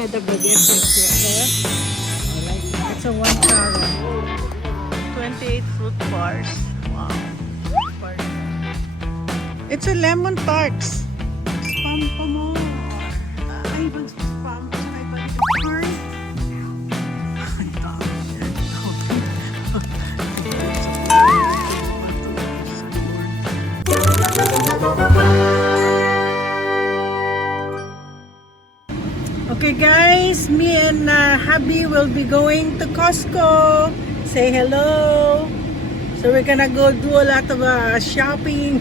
The baguette is here. It's a 1 carat. 28 fruit bars. Wow. It's a lemon tarts. Spam pa mo. Ay, bang spam pa may balik ang corn. Ay, okay guys, me and hubby will be going to Costco. Say hello. So we're gonna go do a lot of shopping,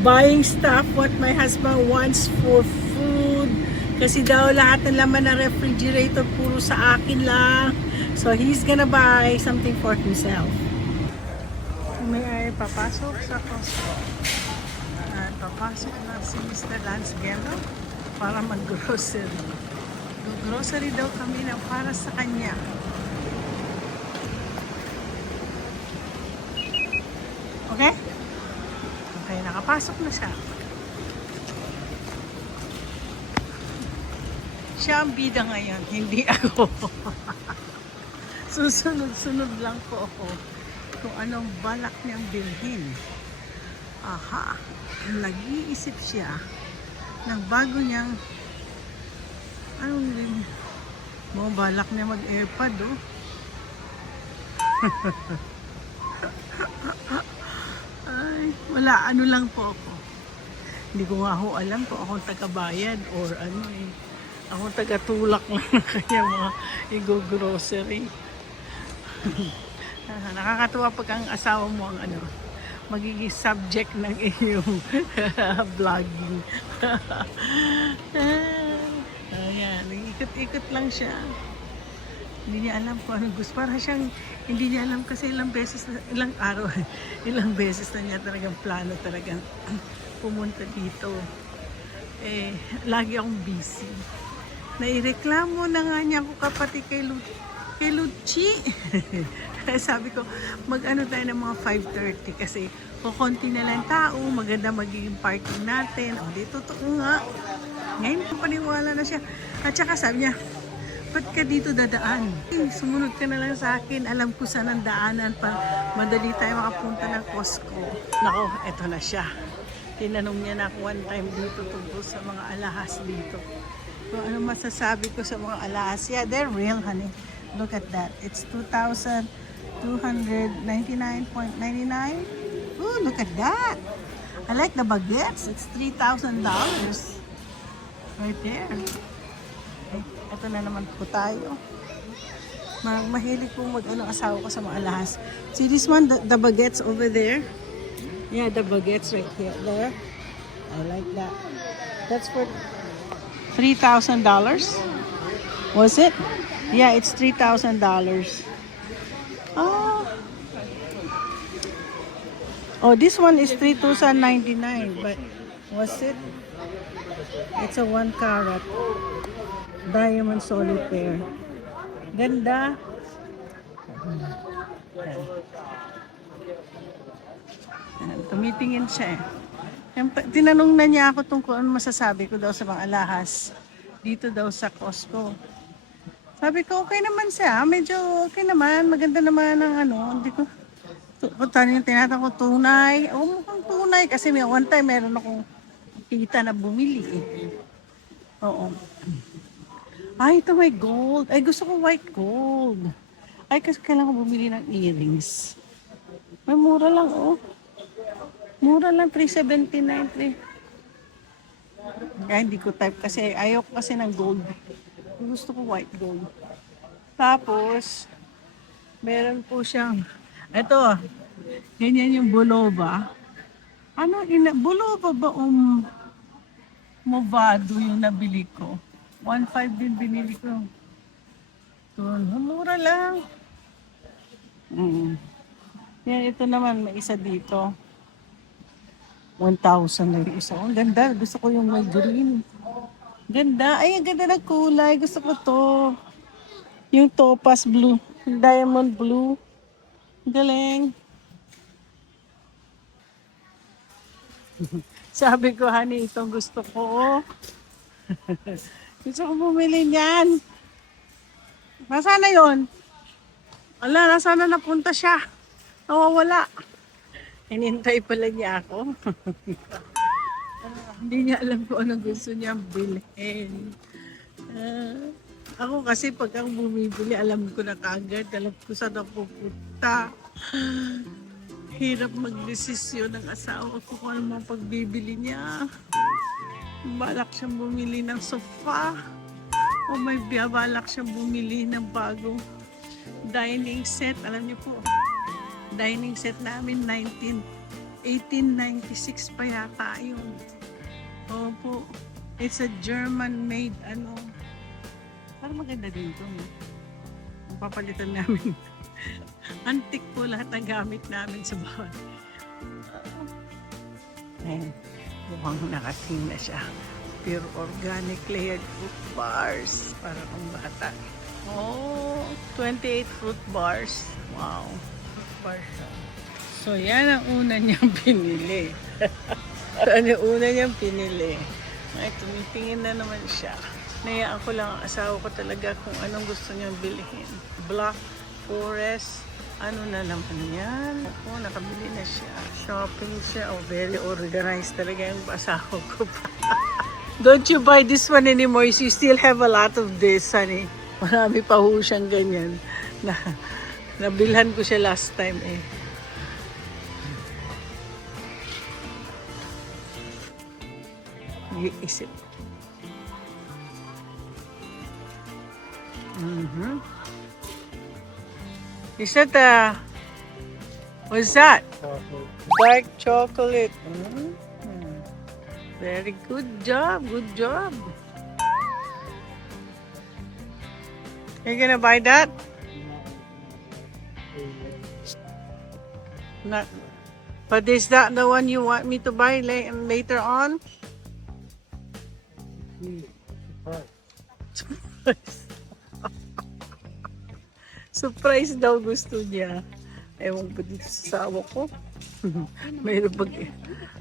buying stuff what my husband wants for food. Kasi daw lahat ng laman ng refrigerator puro sa akin lang. So he's gonna buy something for himself. May ay papasok sa Costco. At papasok na si Mr. Lance Gelo para mag-grocery. Grocery daw kami na para sa kanya. Okay? Okay, nakapasok na siya. Siya ang bida ngayon, hindi ako. Susunod-sunod lang po ako kung anong balak niyang bilhin. Aha, nag-iisip siya ng bago niyang mo balak niya mag-airpod, oh. Ay, wala, ano lang po ako. Hindi ko nga ho alam kung akong taga-bayad or ano eh. Akong taga-tulak lang na kanya mga i-go-grocery. Nakakatuwa pag ang asawa mo ang ano, magiging subject ng iyong vlogging. Ayan, ikot-ikot lang siya. Hindi niya alam kung anong gusto. Para siyang, hindi niya alam kasi ilang beses na niya talagang plano talagang pumunta dito. Eh, lagi akong busy. Naireklamo na nga niya ako kapatid kay Luchi. Kaya sabi ko, mag-ano tayo ng mga 5:30 kasi kukunti na lang tao, maganda magiging parking natin. O, di totoo nga. Ngayon, paniwala na siya. At saka sabi niya, ba't ka dito dadaan? Sumunod ka na lang sa akin. Alam ko saan ang daanan pa. Madali tayo makapunta ng Costco. Nako, eto na siya. Tinanong niya na ako one time dito tungkol sa mga alahas dito. So, ano masasabi ko sa mga alahas? Yeah, they're real, honey. Look at that. It's 2,299.99. Oh, look at that. I like the baguettes. It's $3,000. Right there. Ito na naman po tayo. Mahilig po asawa ko sa mga alahas. See this one, the baguettes over there? Yeah, the baguettes right here. There. I like that. That's for $3,000. Was it? Yeah, it's $3,000. Oh, this one is $3,299. But was it? It's a 1 carat. Diamond solitaire. Ganda. Tumitingin siya eh. Tinanong na niya ako tungkol ano masasabi ko daw sa mga alahas. Dito daw sa Costco. Sabi ko, okay naman siya. Medyo okay naman. Maganda naman ang ano. Hindi ko, tinatanong ko tunay. O mukhang tunay. Kasi may one time meron akong kita na bumili eh. Oo. Ay, ito may gold. Ay, gusto ko white gold. Ay, kasi kailangan ko bumili ng earrings. May mura lang, oh. Mura lang, $379. Kaya hindi ko type kasi ayoko kasi ng gold. Gusto ko white gold. Tapos, meron po siyang, ito, ganyan yung buloba. Ano, buloba ba Movado yung nabili ko? 1.5 din binili ko. Ito, mura lang. Yan, ito naman, may isa dito. 1,000 na yung isa. Ang ganda. Gusto ko yung may green. Ganda. Ay, ang ganda ng kulay. Gusto ko to. Yung topaz blue. Yung diamond blue. Galing. Sabi ko, honey, itong gusto ko. Gusto ko bumili niyan. Nasaan na yun? Wala, nasaan na napunta siya? Nawawala. Inintay pala niya ako. Hindi niya alam kung anong gusto niya bilhin. Ako kasi pag ako bumibili, alam ko na kaagad. Alam ko saan ako pupunta. Hirap magdesisyon ng asawa ko kung ano mga pagbibili niya. Balak siyang bumili ng sofa. O may balak siyang bumili ng bagong dining set. Alam niyo po, dining set namin 1896 pa yata yun. Opo. It's a German-made ano. Parang maganda din ito. No? Papalitan namin. Antik po lahat ng gamit namin sa bahay. Ayan. Mukhang nakating na siya. Pure organic layered fruit bars. Para kung bata. Oh, 28 fruit bars. Wow. Fruit bar siya. So yan ang una niyang pinili. Ano yung una niyang pinili? Ay, tumitingin na naman siya. Nayaan ko lang ang asawa ko talaga kung anong gusto niyang bilhin. Black Forest. Ano na naman yan? Opo, nakabili na siya. Shopping siya. Oh, very organized talaga yung asawa ko pa. Don't you buy this one anymore? You still have a lot of this, honey. Marami pa ho siyang ganyan. Nabilhan ko siya last time eh. Isip. Is that what's that? Dark chocolate. Very good job. Good job. Are you gonna buy that? Not. But is that the one you want me to buy later on? Surprise daw gusto niya. Ewan ko dito sa asawa ko. Mayroon pag...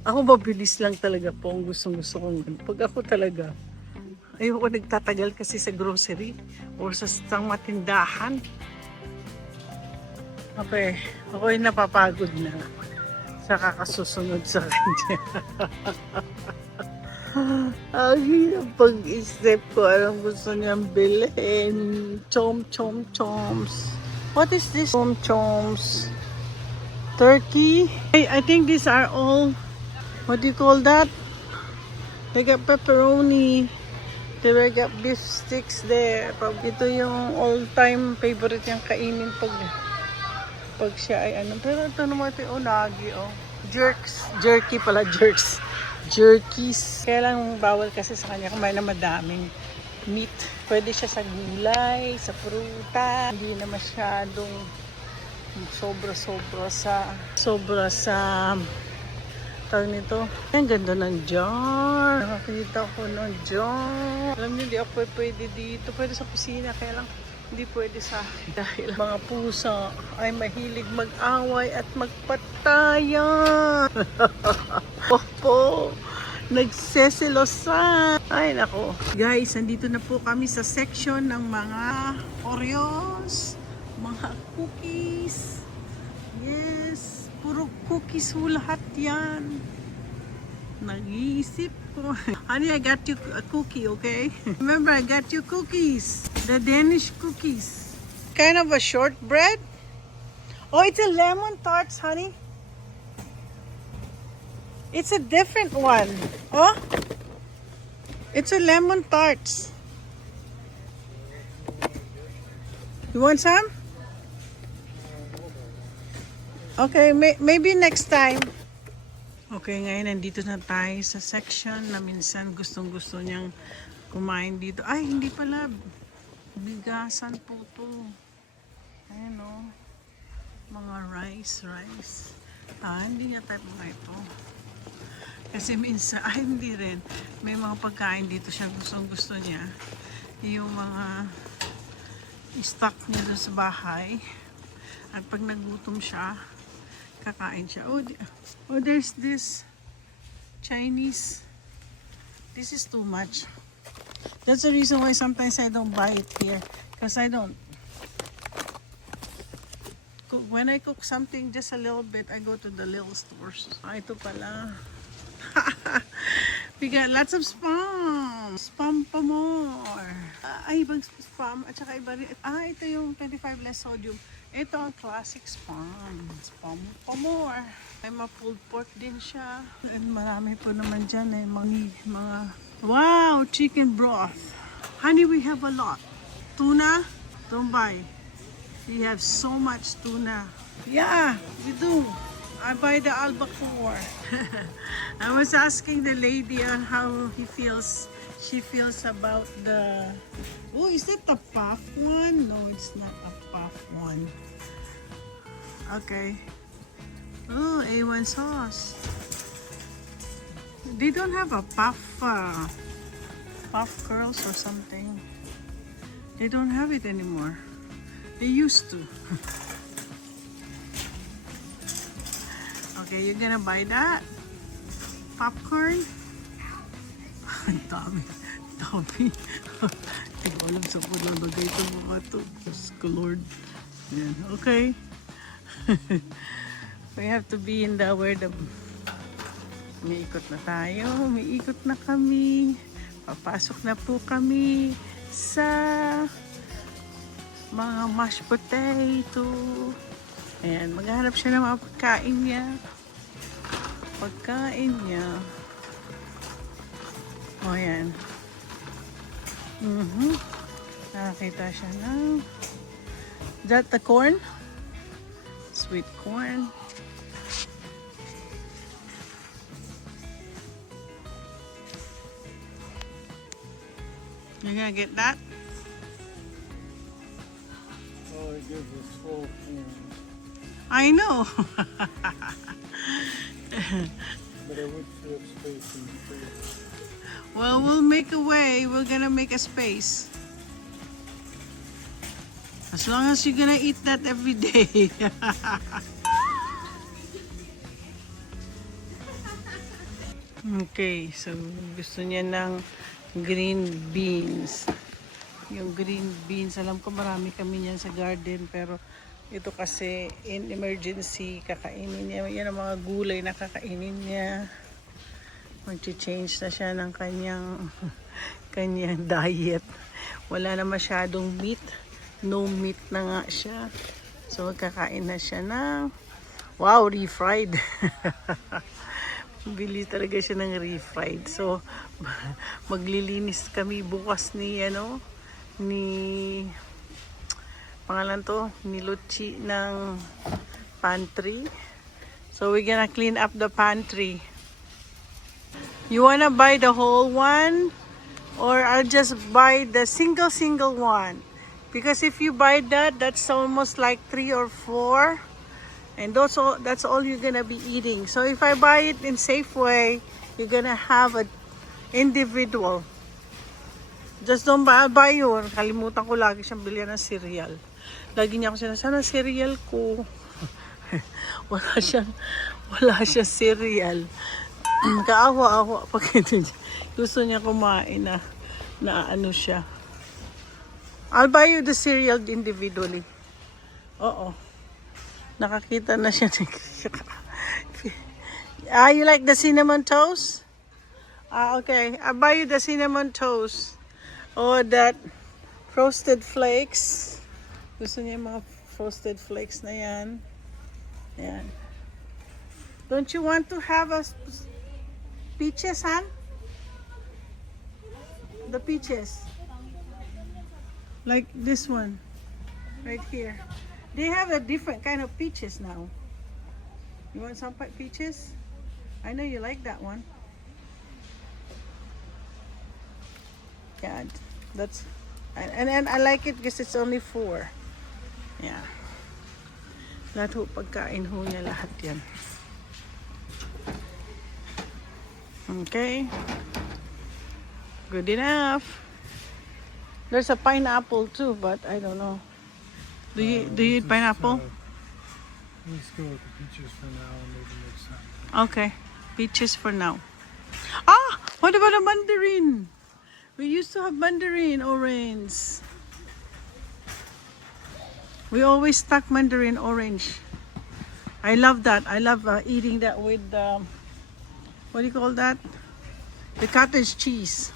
Ako mabilis lang talaga po ang gustong-gusto kong... Pag ako talaga, ayoko nagtatagal kasi sa grocery or sa matindahan. Okay, ako'y napapagod na sa kakasusunod sa kanya. Ang hirap pag-isip ko anong gusto niyang bilhin. Chom-chom-choms. What is this? Chom-choms. Turkey. I think these are all, what do you call that? They got pepperoni. They got beef sticks there. Ito yung all-time favorite niyang kainin pag siya ay ano. Pero ito naman ito yung unagi, oh. Jerky pala, jerkies. Kaya lang bawal kasi sa kanya kumain na madaming meat. Pwede siya sa gulay, sa pruta. Hindi na masyadong sobra sa tawag nito. Ang ganda ng jar. Nakakita ko ng jar. Alam niyo, di ako pwede dito. Pwede sa kusina. Kaya lang hindi pwede sa akin. Dahil mga pusa ay mahilig mag-away at magpatayan. Opo. Nagseselosan. Ay, nako. Guys, nandito na po kami sa section ng mga Oreos, mga cookies. Yes, puro cookies ho lahat yan. Nag-iisip ko. Honey, I got you a cookie, okay? Remember, I got you cookies. The Danish cookies. Kind of a shortbread. Oh, it's a lemon tarts, honey. It's a different one. Oh, it's a lemon tarts. You want some? Okay, maybe next time. Okay, ngayon nandito na tayo sa section na minsan gustong-gusto niyang kumain dito. Ay, hindi pala. Bigasan po to. Ayan o. Mga rice. Hindi niya type mga ito. Kasi minsan, hindi rin. May mga pagkain dito siya gustong-gusto niya. Yung mga stock niya doon sa bahay. At pag nagutom siya, kakain siya. Oh, there's this Chinese. This is too much. That's the reason why sometimes I don't buy it here. Because I don't. When I cook something just a little bit, I go to the little stores. Ah, ito pala. We got lots of spam. Spam pa more. Ay, ibang spam. At saka iba rin. Ah, ito yung 25 less sodium. Ito ang classic spam. Spam pa more. Ay, ma-pulled pork din siya. And marami po naman dyan eh. Mga wow, chicken broth. Honey, we have a lot. Tuna, don't buy. We have so much tuna. Yeah, we do. I buy the albacore. I was asking the lady on how she feels about the... Oh, is that the puff one? No, it's not a puff one. Okay. Oh, A1 sauce. They don't have a puff curls or something. They don't have it anymore. They used to. Okay, you're gonna buy that? Popcorn? Ang dami. Dami. Hindi ko alam sa pulalagay itong mga to. Diyos ko Lord. Yan. Okay. We have to be in where the... Umiikot na tayo. Umiikot na kami. Papasok na po kami sa mga mashed potato. Ayan, maghanap siya ng mga pagkain niya. O, ayan. Nakakita siya ng... Is that the corn? Sweet corn. You gonna get that? Oh, it gives us full form. I know. But I would fill up space in the fridge. Well, we'll make a way. We're gonna make a space. As long as you're gonna eat that every day. Okay, so gusto niya ng green beans. Yung green beans, alam ko marami kami niyan sa garden, pero ito kasi in emergency kakainin niya. Yan ang mga gulay na kakainin niya. Mag-change na siya ng kanyang diet. Wala na masyadong meat. No meat na nga siya. So magkakain na siya ng wow, refried. Bili talaga siya ng refried. So maglilinis kami bukas ni pangalan to, ni Luchi ng pantry. So we're gonna clean up the pantry. You wanna buy the whole one? Or I'll just buy the single one? Because if you buy that, that's almost like 3 or 4. And that's all you're gonna be eating. So if I buy it in Safeway, you're gonna have an individual. Just don't buy yun. Kalimutan ko lagi siyang bilhan ng cereal. Lagi niya ako sinasabi, cereal ko. wala siya cereal. Kaawa-awa pag gusto niya kumain na ano siya. I'll buy you the cereal individually. Oo. Nakakita na siya. You like the cinnamon toast? Okay. I'll buy you the cinnamon toast. Or that frosted flakes. Gusto niya yung mga frosted flakes na yan. Yan. Don't you want to have peaches, hon? The peaches. Like this one. Right here. They have a different kind of peaches now. You want some peaches? I know you like that one. Yeah, that's... And I like it because it's only 4. Yeah. Lahat ho, pagkain ho niya lahat yan. Okay. Good enough. There's a pineapple too, but I don't know. Do you eat pineapple? Let's go with the peaches for now and maybe next time. Okay. Peaches for now. Ah! What about a mandarin? We used to have mandarin orange. We always stock mandarin orange. I love that. I love eating that with what do you call that? The cottage cheese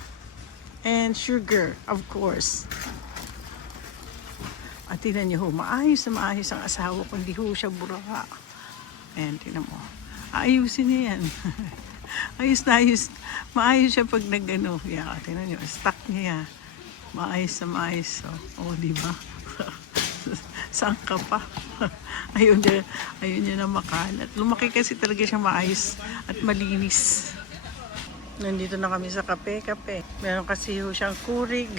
and sugar, of course. At tingnan niyo ho, maayos na maayos ang asawa ko. Hindi ho siya buraka. Ayan, tingnan mo. Ayusin niya yan. Ayos na ayos. Maayos siya pag nag-ano. Yeah, tingnan niyo, stock niya yan. Maayos na maayos. Oh, di ba? Saan ka pa? Ayun niya na makalat. Lumaki kasi talaga siya maayos at malinis. Nandito na kami sa kape. Meron kasi ho siyang kurig.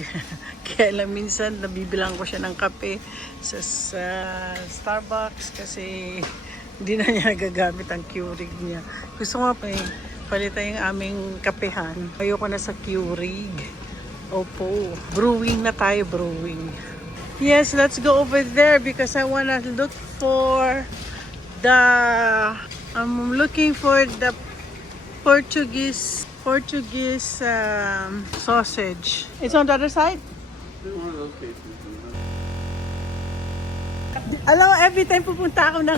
Kaya lang minsan nabibilang ko siya ng kape sa Starbucks kasi hindi na niya nagagamit ang Keurig niya. Gusto ko pa palitan yung aming kapehan. Ayoko na sa Keurig. Opo. Brewing na tayo, brewing. Yes, let's go over there because I wanna look for I'm looking for the Portuguese sausage. It's on the other side? Alam mo, every time pupunta ako ng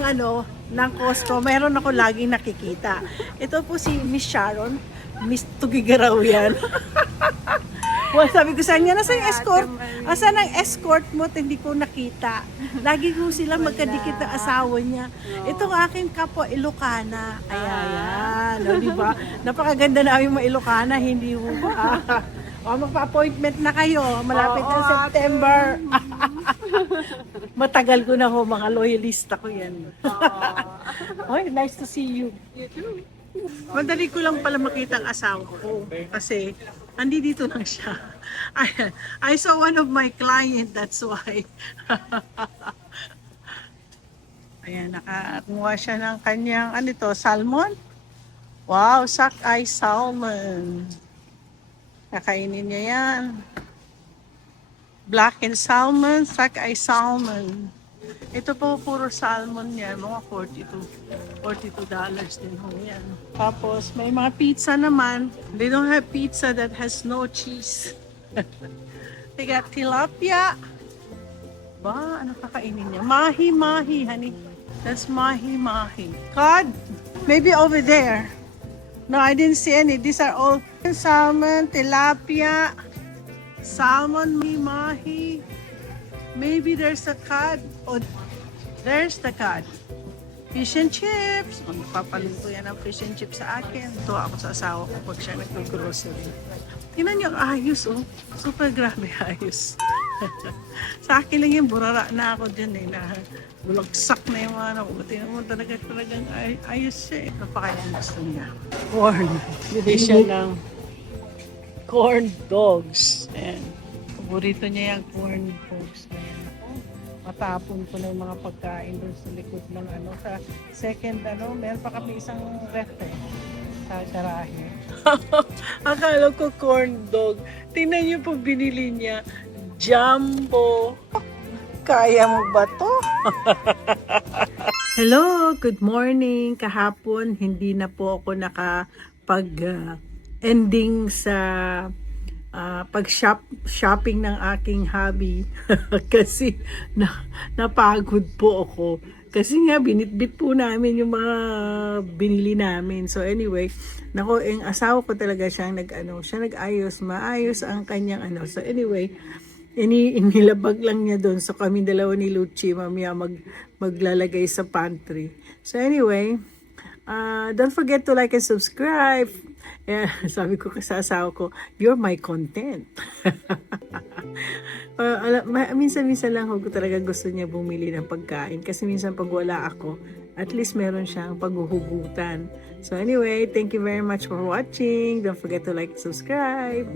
Costco, meron ako laging nakikita. Ito po si Miss Sharon. Miss Tugigaraw yan. Well, sabi ko sa kanya, nasa yung escort? Asan ang escort mo? Hindi ko nakita. Lagi ko sila magkadikit ng asawa niya. Itong aking kapwa Ilocana. Ayan. O, diba? Napakaganda na yung mga Ilocana, hindi mo ba? O, magpa-appointment na kayo. Malapit na September. Matagal ko na ho, mga loyalista ko yan. Oy, nice to see you. You too. Madali ko lang pala makita ang asawa ko kasi andi dito lang siya. I saw one of my client, that's why. Ayan, nakakuha siya ng kanyang, salmon? Wow, sockeye salmon. Kakainin niya yan. Blackened salmon, sockeye salmon. Ito po, puro salmon yan, mga $42 din ho yan. Tapos, may mga pizza naman. They don't have pizza that has no cheese. They got tilapia. Ba, ano kakainin niya? Mahi-mahi, honey. That's mahi-mahi. Cod? Maybe over there. No, I didn't see any. These are all salmon, tilapia, salmon, mahi-mahi. Maybe there's a cod. Oh, there's the cod. Fish and chips. Magpapaluto yan ng fish and chips sa akin. Ito ako sa asawa ko pag siya nag-grocery. Tingnan niyo, ayos oh. Super grabe ayos. Sa akin lang yung burara na ako dyan eh. Na bulagsak na yung ano. Tingnan mo talagang ayos siya eh. Ito pa kaya ang gusto niya. Corn. Bili siya ng corn dogs. Ayan. Paborito niya yung corn dogs. Ayan. Matapon ko na yung mga pagkain doon sa likod ng sa second meron pa kami isang ref sa garahe. Akala ko corn dog. Tingnan niyo po binili niya. Jumbo. Kaya mo ba to? Hello, good morning. Kahapon hindi na po ako nakapag-ending sa pag-shopping ng aking hobby kasi napagod po ako. Kasi nga binitbit po namin yung mga binili namin. So anyway, yung asawa ko talaga siyang nag-ayos, maayos ang kanyang So anyway, inilabag lang niya doon. So kami dalawa ni Lucci, mamaya maglalagay sa pantry. So anyway, don't forget to like and subscribe. Sabi ko sa asawa ko, you're my content. Minsan lang ako talaga gusto niya bumili ng pagkain. Kasi minsan pag wala ako, at least meron siyang paghuhugutan. So anyway, thank you very much for watching. Don't forget to like and subscribe.